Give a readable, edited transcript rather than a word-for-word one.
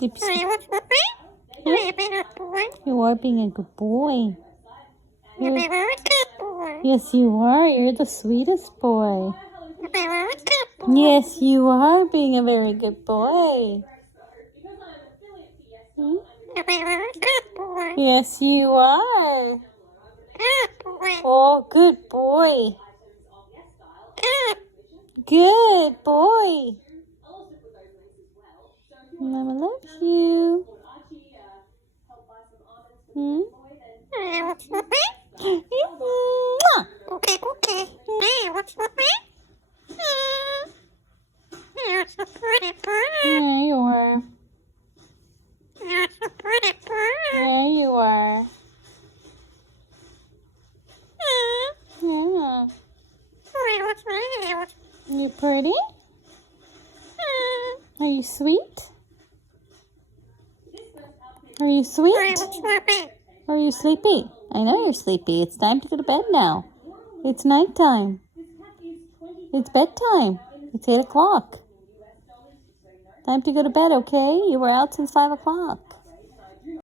Sleep, sleep. You are being a good boy. Yes, you are. You're the sweetest boy. Yes, you are being a very good boy. Hmm? Yes, you are. Oh, good boy. Good boy. Mama loves you. Hmm? Yeah, you are. Yeah, you are. Yeah. You pretty? Are you sweet? Are you sweet? Are you sleepy? I know you're sleepy. It's time to go to bed now. It's nighttime. It's bedtime. It's 8 o'clock. Time to go to bed, okay? You were out since 5 o'clock.